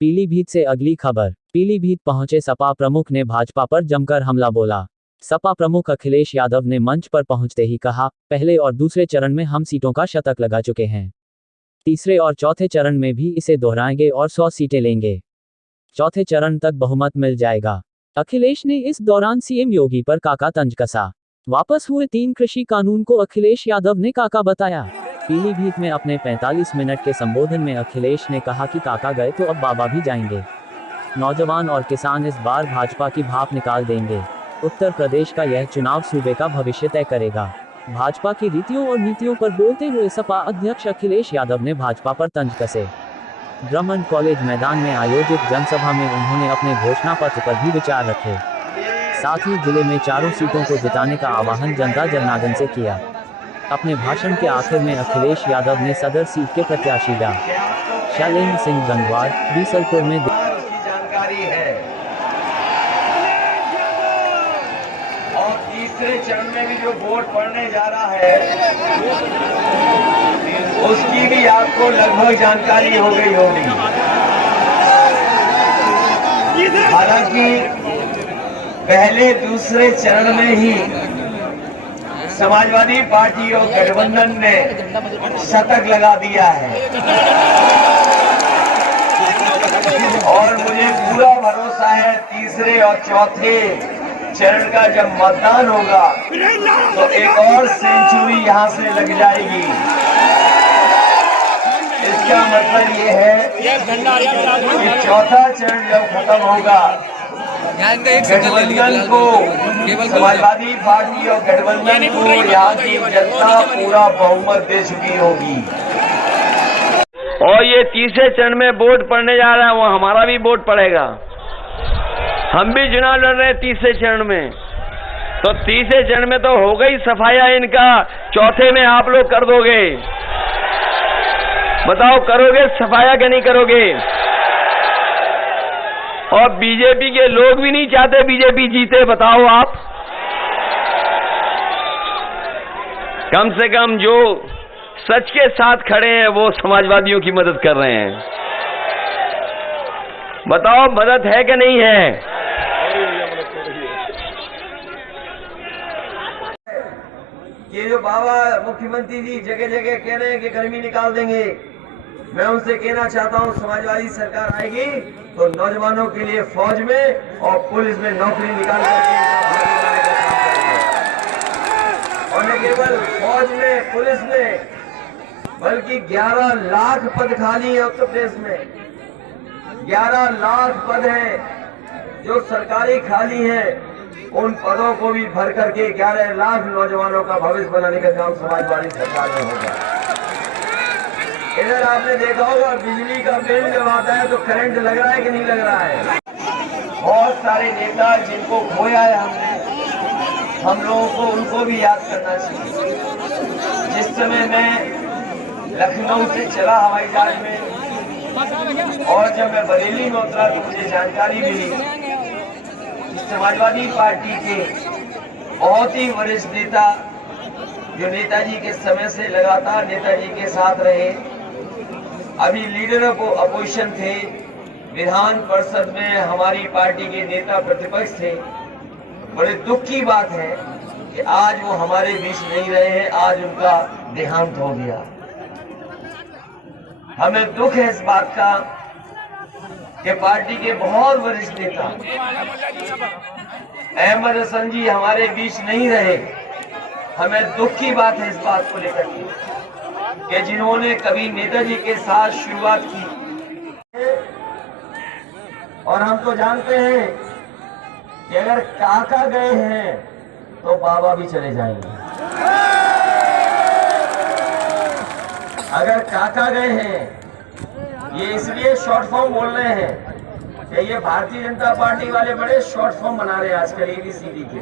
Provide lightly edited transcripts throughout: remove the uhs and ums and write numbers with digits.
पीलीभीत से अगली खबर। पीलीभीत पहुंचे सपा प्रमुख ने भाजपा पर जमकर हमला बोला। सपा प्रमुख अखिलेश यादव ने मंच पर पहुंचते ही कहा, पहले और दूसरे चरण में हम सीटों का शतक लगा चुके हैं। तीसरे और चौथे चरण में भी इसे दोहराएंगे और 100 सीटें लेंगे। चौथे चरण तक बहुमत मिल जाएगा। अखिलेश ने इस दौरान सीएम योगी पर काका तंज कसा। वापस हुए 3 कृषि कानून को अखिलेश यादव ने काका बताया। पीलीभीत में अपने 45 मिनट के संबोधन में अखिलेश ने कहा कि काका गए तो अब बाबा भी जाएंगे। नौजवान और किसान इस बार भाजपा की भाप निकाल देंगे। उत्तर प्रदेश का यह चुनाव सूबे का भविष्य तय करेगा। भाजपा की रीतियों और नीतियों पर बोलते हुए सपा अध्यक्ष अखिलेश यादव ने भाजपा पर तंज कसे। ब्रह्मंड कॉलेज मैदान में आयोजित जनसभा में उन्होंने अपने घोषणा पत्र पर भी विचार रखे। साथ ही जिले में चारों सीटों को जिताने का आह्वान जनता जनार्दन से किया। अपने भाषण के आखिर में अखिलेश यादव ने सदर सीट के प्रत्याशी डा. शैलेंद्र सिंह गंगवार बीसलपुर में जानकारी है और तीसरे चरण में भी जो वोट पड़ने जा रहा है उसकी भी आपको लगभग जानकारी हो गई होगी। हालांकि पहले दूसरे चरण में ही समाजवादी पार्टी और गठबंधन ने शतक लगा दिया है और मुझे पूरा भरोसा है तीसरे और चौथे चरण का जब मतदान होगा तो एक और सेंचुरी यहां से लग जाएगी। इसका मतलब ये है कि चौथा चरण जब खत्म होगा गठबंधन को, समाजवादी पार्टी और गठबंधन को यहाँ की जनता पूरा बहुमत दे चुकी होगी और ये तीसरे चरण में वोट पड़ने जा रहा है, वो हमारा भी वोट पड़ेगा। हम भी चुनाव लड़ रहे हैं तीसरे चरण में, तो तीसरे चरण में तो हो गई सफाया इनका, चौथे में आप लोग कर दोगे। बताओ करोगे सफाया क्या नहीं करोगे? और बीजेपी के लोग भी नहीं चाहते बीजेपी जीते, बताओ आप। कम से कम जो सच के साथ खड़े हैं वो समाजवादियों की मदद कर रहे हैं। बताओ मदद है कि नहीं है? ये जो बाबा मुख्यमंत्री जी जगह जगह कह रहे हैं कि गर्मी निकाल देंगे, मैं उनसे कहना चाहता हूं समाजवादी सरकार आएगी तो नौजवानों के लिए फौज में और पुलिस में नौकरी निकाल करके और न केवल फौज में पुलिस में बल्कि 11 लाख पद खाली है उत्तर प्रदेश में। 11 लाख पद हैं जो सरकारी खाली हैं, उन पदों को भी भर करके 11 लाख नौजवानों का भविष्य बनाने का काम समाजवादी सरकार में होगा। इधर आपने देखा होगा बिजली का बिल जब आता है तो करंट लग रहा है कि नहीं लग रहा है। बहुत सारे नेता जिनको खोया है हमने, हम लोगों को उनको भी याद करना चाहिए। जिस समय मैं लखनऊ से चला हवाई जहाज में और जब मैं बरेली में उतरा तो मुझे जानकारी मिली कि समाजवादी पार्टी के बहुत ही वरिष्ठ नेता जो नेताजी के समय से लगातार नेताजी के साथ रहे, अभी लीडर ऑफ अपोजिशन थे, विधान परिषद में हमारी पार्टी के नेता प्रतिपक्ष थे। बड़े दुख की बात है कि आज वो हमारे बीच नहीं रहे हैं, आज उनका देहांत हो गया। हमें दुख है इस बात का कि पार्टी के बहुत वरिष्ठ नेता अहमद हसन जी हमारे बीच नहीं रहे। हमें दुख की बात है इस बात को लेकर कि जिन्होंने कभी नेताजी के साथ शुरुआत की, और हम तो जानते हैं कि अगर काका गए हैं तो बाबा भी चले जाएंगे। अगर काका गए हैं, ये इसलिए शॉर्ट फॉर्म बोल रहे हैं कि ये भारतीय जनता पार्टी वाले बड़े शॉर्ट फॉर्म बना रहे हैं आजकल ABCD के।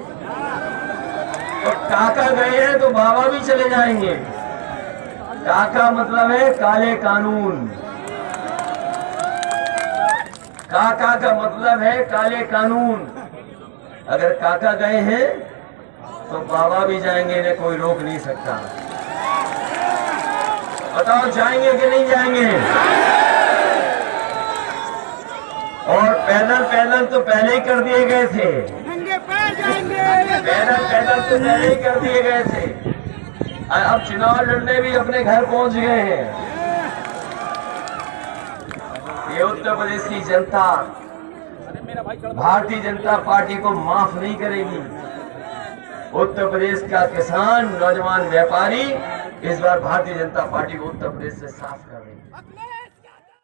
तो काका गए हैं तो बाबा भी चले जाएंगे। काका मतलब है काले कानून। काका का मतलब है काले कानून। अगर काका गए हैं तो बाबा भी जाएंगे, इन्हें कोई रोक नहीं सकता। बताओ जाएंगे कि नहीं जाएंगे? और पैदल तो पहले ही कर दिए गए थे, पैदल तो पहले ही कर दिए गए थे। अब चुनाव लड़ने भी अपने घर पहुंच गए हैं। ये उत्तर प्रदेश की जनता भारतीय जनता पार्टी को माफ नहीं करेगी। उत्तर प्रदेश का किसान, नौजवान व्यापारी इस बार भारतीय जनता पार्टी को उत्तर प्रदेश से साफ कर रही है।